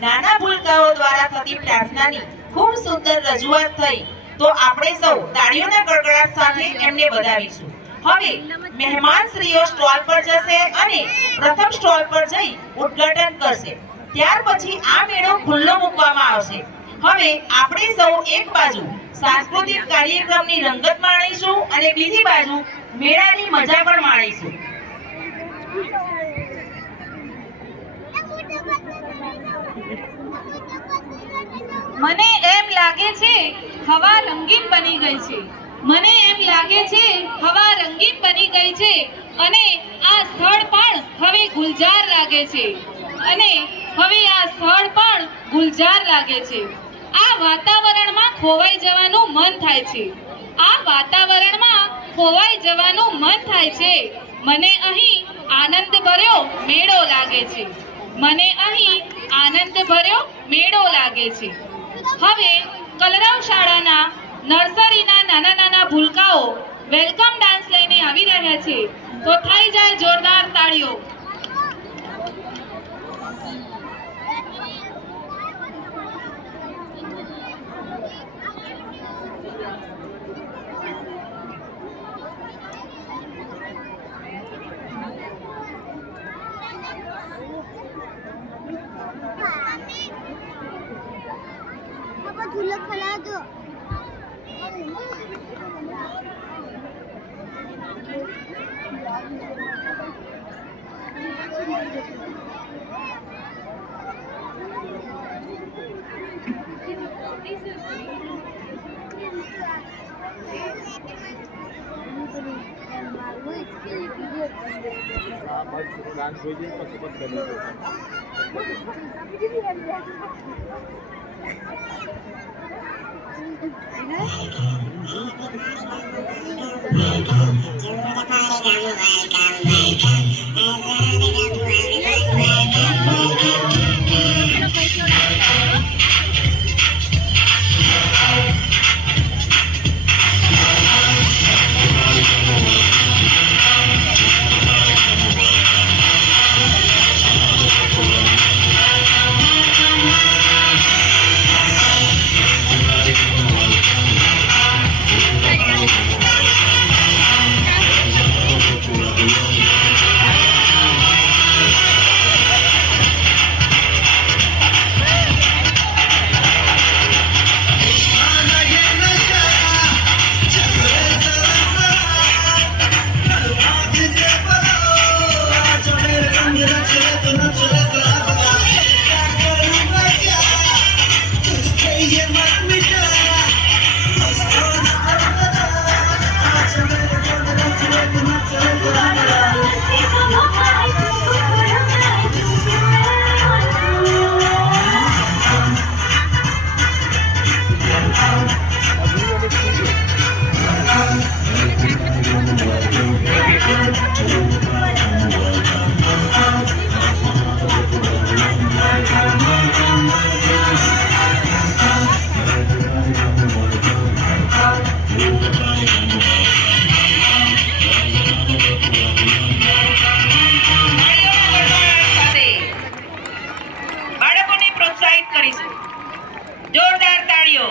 નાના ભૂલકાઓ દ્વારા થતી પ્રાર્થનાની ખૂબ સુંદર રજૂઆત થઈ તો આપણે સૌ તાળીઓના ગડગડાટ સાથે એમને વધાવીશું. હવે મહેમાનશ્રીઓ સ્ટોલ પર જશે અને પ્રથમ સ્ટોલ પર જઈ ઉદ્ઘાટન કરશે. ત્યાર પછી આ મેળો ખુલ્લો મૂકવામાં આવશે. હવે આપણે સૌ એક બાજુ સાંસ્કૃતિક કાર્યક્રમની રંગત માણીશું અને બીજી બાજુ મેળાની મજા પણ માણીશું. મને એમ લાગે છે હવા રંગીન બની ગઈ છે. મને એમ લાગે છે હવા રંગીન બની ગઈ છે અને આ સ્થળ પણ હવે ગુલજાર લાગે છે. અને હવે આ સ્થળ પણ ગુલજાર લાગે છે. આ વાતાવરણમાં ખોવાઈ જવાનું મન થાય છે. આ વાતાવરણમાં ખોવાઈ જવાનું મન થાય છે. મને અહીં આનંદ ભર્યો મેળો લાગે છે. મને અહીં આનંદ ભર્યો મેળો લાગે છે. હવે કલરવ શાળાના નર્સરીના નાના નાના ભૂલકાઓ વેલકમ ડાન્સ લઈને આવી રહ્યા છે. તો થઈ જાય જોરદાર તાળીઓ. झूला खिला दो. તાળીઓ.